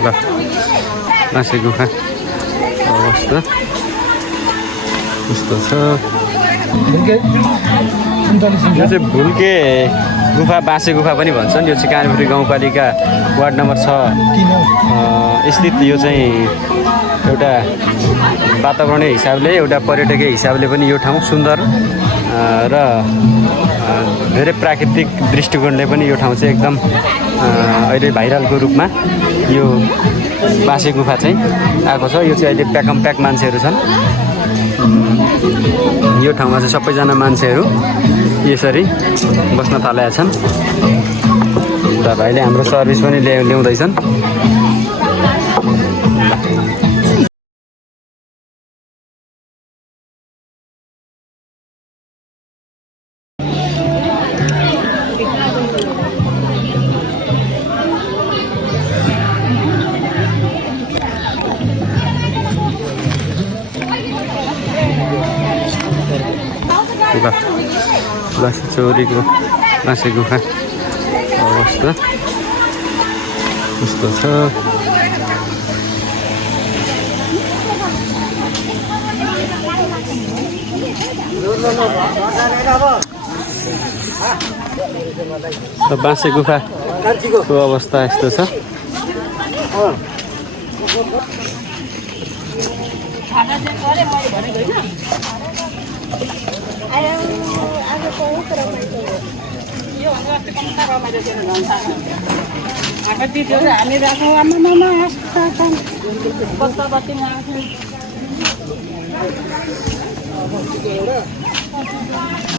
बाँसे गुफा अवस्था यस्तो छ। यो चाहिँ भुल्के गुफा बाँसे गुफा पनि भन्छन्। यो चाहिँ कानपुरी गाउँपालिका वार्ड नम्बर 6 स्थित यो चाहिँ एउटा वातावरणीय हिसाबले एउटा पर्यटकीय हिसाबले पनि यो ठाउँ सुन्दर र धेरै प्राकृतिक दृष्टिकोणले पनि यो ठाउँ चाहिँ एकदम अहिले भाइरलको रूपमा यो बाँसे गुफा चाहिँ आएको छ। यो चाहिँ अहिले प्याकम प्याक मान्छेहरू छन्। यो ठाउँमा चाहिँ सबैजना मान्छेहरू यसरी बस्न थालेका छन् र भाइले हाम्रो सर्भिस पनि ल्याउँदैछन्। बाँसे चौरीको बाँसे गुफा अवस्था यस्तो छ। बाँसे गुफाको अवस्था यस्तो छ। हामी राखौँ आमा